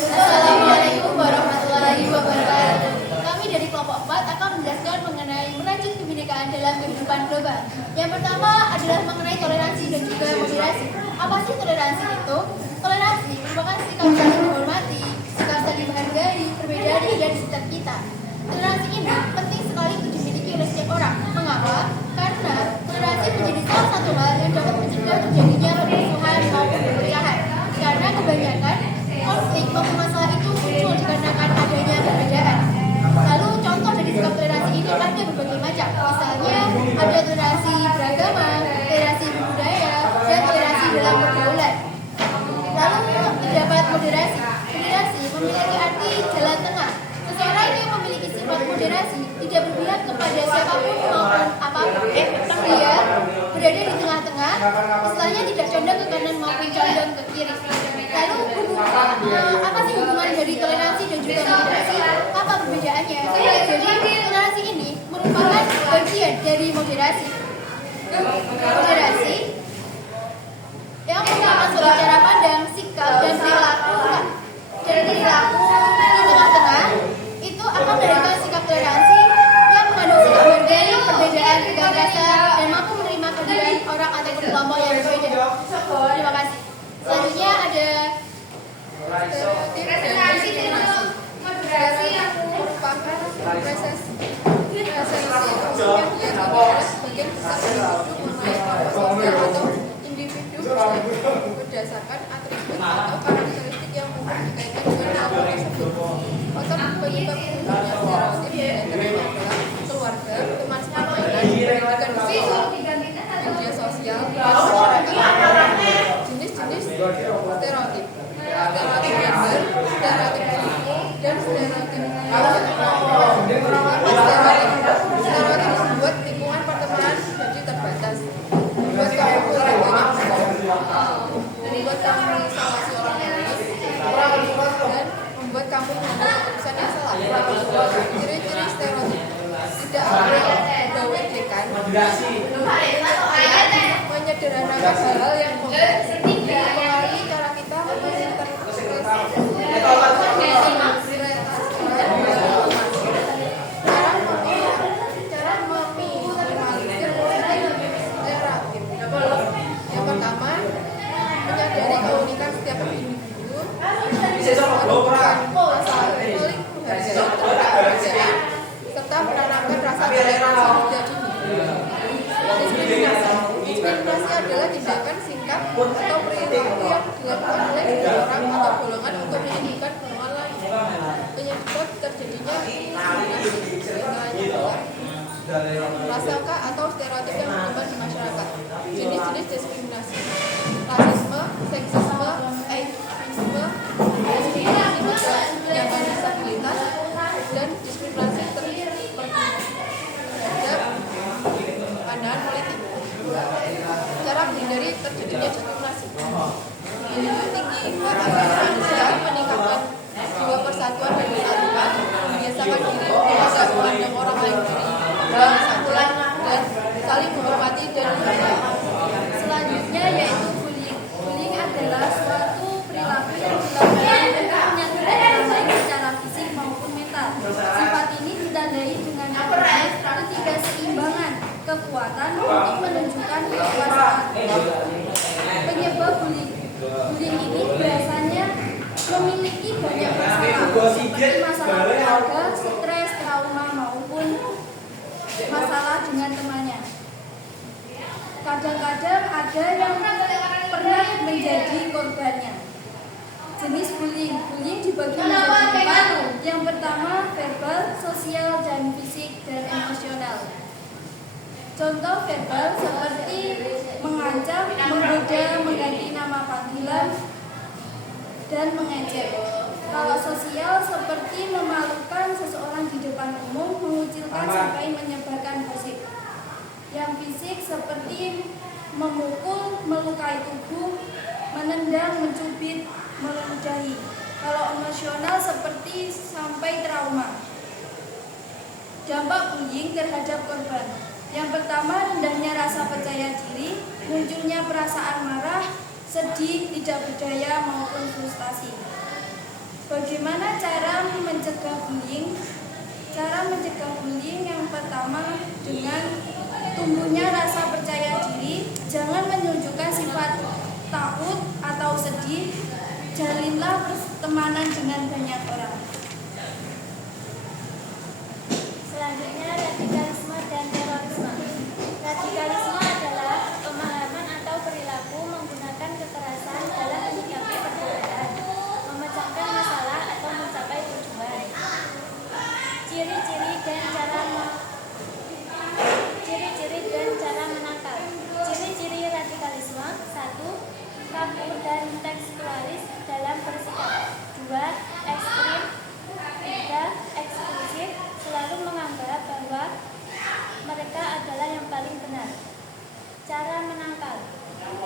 Assalamualaikum warahmatullahi wabarakatuh. Kami dari kelompok 4 akan menjelaskan mengenai merajut kebinekaan dalam kehidupan global. Yang pertama adalah mengenai toleransi dan juga moderasi. Apa sih toleransi itu? Toleransi merupakan sikap saling menghormati, sikap saling menghargai perbedaan yang ada di sekitar kita. Toleransi ini penting sekali untuk dimiliki oleh setiap orang. Mengapa? Karena toleransi menjadi salah satu hal yang dapat mencegah terjadinya permusuhan maupun perpecahan. Karena kebanyakan konflik maupun masalah itu muncul dikarenakan adanya perbedaan. Lalu contoh dari sikap toleransi ini ada berbagai macam. Misalnya ada toleransi beragama, toleransi budaya, dan toleransi dalam pergaulan. Lalu terdapat moderasi. Moderasi memiliki arti jalan tengah. Seseorang yang memiliki sifat moderasi tidak berpihak kepada siapapun maupun apapun. Dia berada di tengah-tengah, istilahnya tidak condong ke kanan maupun condong ke kiri. Lalu apa sih hubungan dari toleransi dan juga moderasi? Apa perbedaannya? Jadi toleransi ini merupakan bagian dari moderasi. Moderasi yang merupakan suatu cara pandang, sikap, dan perilaku di tengah-tengah itu akan melahirkan sikap toleransi yang mengandung sikap menghargai perbedaan, gagasan, dan mampu menerima kehadiran orang ataupun kelompok yang berbeda. Terima kasih. Selanjutnya ada stereotip dan diskriminasi. Moderasi yang merupakan esensi yang dilakukan oleh sebagian besar individu atau individu berdasarkan atribut atau karakteristik yang umum dikaitkan dengan kelompok tersebut. Faktor penyebab munculnya stereotip diantaranya adalah keluarga, teman seperjalanan, pendidikan visual, media sosial, dan masyarakat. Jenis-jenis stereotip, stereotip gender, stereotip risiko, dan stereotip stereotip membuat lingkungan pertemanan jadi terbatas, membuat kamu kurang banyak membuat kamu mengisolasi orang lain, dan membuat kamu mengambil keputusan yang salah. Ciri-ciri stereotip: tidak menggawekan, menyederhanakan hal-hal yang kompleks, mempengaruhi cara kita cara meminimalisir stereotip. Yang pertama, menyadari keunikan setiap individu, saling menghargai, serta menanamkan rasa toleransi sejak dini. Diskriminasi adalah tindakan sikap atau perilaku yang dilakukan oleh seseorang atau golongan untuk meninggikan golongan lain. Penyebab terjadinya diskriminasi adalah prasangka atau stereotip yang berkembang di masyarakat. Jenis-jenis diskriminasi: rasisme, seksisme, ageisme, diskriminasi penyandang disabilitas, dan diskriminasi terhadap pandangan politik. Cara menghindari terjadinya diskriminasi: menjunjung tinggi hak asasi manusia, meningkatkan jiwa persatuan dan kesatuan, membiasakan diri untuk memandang orang lain dari kesatuan, dan saling menghormati dan menghargai. Selanjutnya yaitu bullying. Bullying adalah suatu perilaku yang dilakukan untuk menyakiti orang lain secara fisik maupun mental. Sifat ini ditandai dengan ketidakseimbangan kekuatan untuk menunjukkan kekuasaan. Penyebab bullying. Bullying ini biasanya memiliki banyak masalah, seperti masalah keluarga, stres, trauma, maupun masalah dengan temannya. Kadang-kadang ada yang pernah menjadi korbannya. Jenis bullying. Bullying dibagi menjadi 4. Yang pertama, verbal, sosial, dan fisik, dan emosional. Contoh verbal seperti mengancam, menggoda, mengganti nama panggilan, dan mengejek. Kalau sosial seperti memalukan seseorang di depan umum, mengucilkan sampai menyebarkan gosip. Yang fisik seperti memukul, melukai tubuh, menendang, mencubit, meludahi. Kalau emosional seperti sampai trauma. Dampak bullying terhadap korban. Yang pertama, rendahnya rasa percaya diri, munculnya perasaan marah, sedih, sedih, tidak berdaya, maupun frustasi. Bagaimana cara mencegah bullying? Cara mencegah bullying yang pertama dengan tumbuhnya rasa percaya diri. Jangan menunjukkan sifat takut atau sedih. Jalinlah pertemanan dengan banyak orang. Selanjutnya, radikalisme dan terorisme. Radikalisme adalah pemahaman atau perilaku menggunakan kekerasan dalam menyikapi perbedaan, memecahkan masalah atau mencapai tujuan. Ciri-ciri dan cara menangkal. Ciri-ciri radikalisme: 1. Kaku dan tekstualis dalam bersikap. 2. Ekstrim. 3. Eksklusif, selalu menganggap bahwa mereka adalah yang paling benar. Cara menangkal: 1.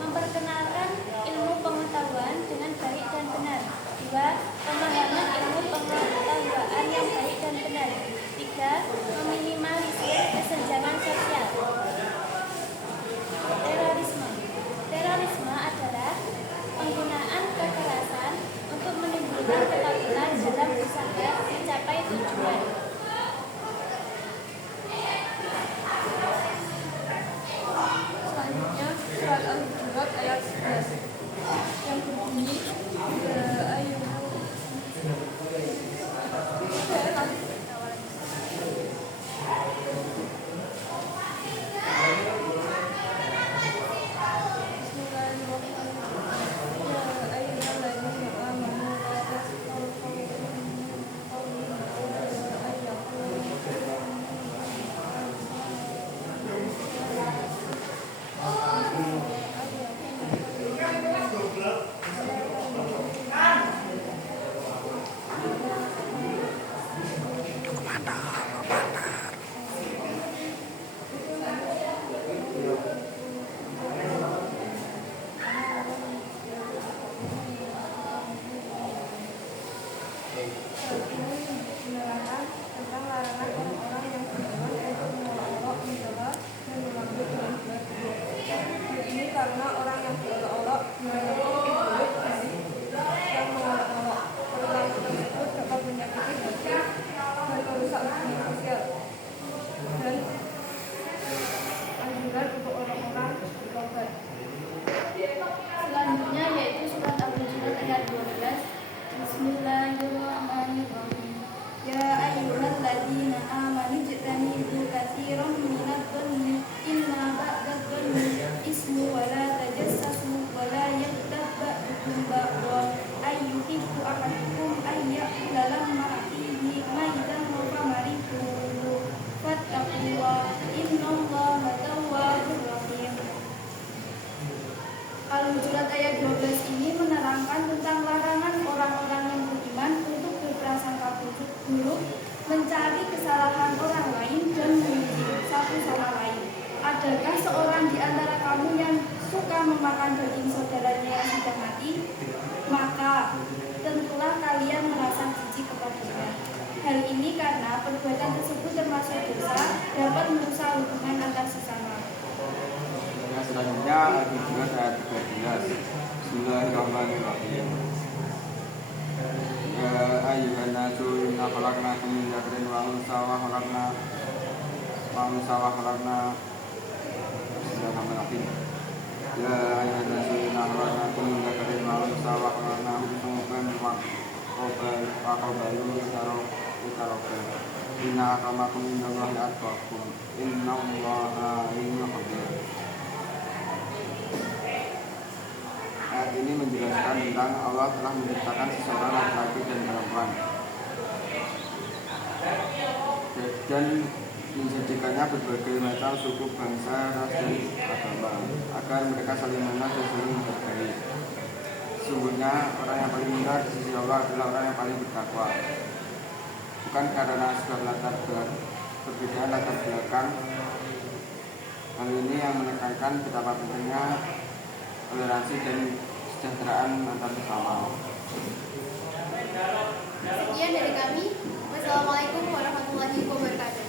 Memperkenalkan ilmu pengetahuan dengan baik dan benar. 2. Pemahaman ilmu pengetahuan yang baik dan benar. 3. Meminimalisir kesenjangan sosial. Terorisme adalah penggunaan kekerasan untuk menimbulkan ketakutan dalam usaha mencapai tujuan. Selanjutnya, surat Al-Hujurat ayat 11 yang berbunyi, menerangkan tentang larangan orang-orang yang beriman untuk mengolok-olok, mencela, dan mengambil dengan berat. Hal ini karena orang yang berolok-olok memiliki buruk dari yang mengolok-olok. Perilaku tersebut dapat menyakiti hati dan merusak hubungan sosial. Dan anjuran untuk orang-orang bertobat. Selanjutnya yaitu surat Al-Hujurat ayat 12. Bismillahirrahmanirrahim. Ya ayyuhalladzina amanu ijtanibu katsiran minadh-dhanni inna ba'dadh-dhanni ismu wa la tajassasu wa la yaghtab ba'dukum ba'dhan ayyuhibbu ahadukum ayyakula lamma akhihi maitan wa famarihu fattaqullaha innallaha tawwabur rahim. Al-Hujurat ayat 12 ini menerangkan tentang larangan orang-orang yang beriman untuk berprasangka buruk, mencari kesalahan orang lain, dan membenci satu sama lain. Adakah seorang di antara kamu yang suka memakan daging saudaranya yang sudah mati? Maka tentulah kalian merasa jijik kepadanya. Hal ini karena perbuatan tersebut termasuk dosa, dapat merusak hubungan antar sesama. Yang selanjutnya Al-Hujurat ayat 13. Bismillahirrahmanirrahim. Ya ayyuhan nasu inna khalaqnakum min dzakarin wa unsa wa khalaqna Bismillahirrahmanirrahim. Ya ayyuhan nasu inna khalaqnakum min dzakarin wa unsa wa khalaqnakum syu'uban wa qabalu litarabbu. Inna akramakum indallahi atqakum. Innallaha alimun khabir. Ayat ini menjelaskan tentang Allah telah menciptakan seseorang laki-laki dan perempuan dan menjadikannya berbagai macam suku, bangsa, ras, dan agama agar mereka saling mengenal dan saling menghargai. Sesungguhnya orang yang paling benar di sisi Allah adalah orang yang paling bertakwa. Bukan karena sudah perbedaan latar belakang. Hal ini yang menekankan betapa pentingnya toleransi dan kesejahteraan antar sesama. Sekian dari kami. Wassalamualaikum warahmatullahi wabarakatuh.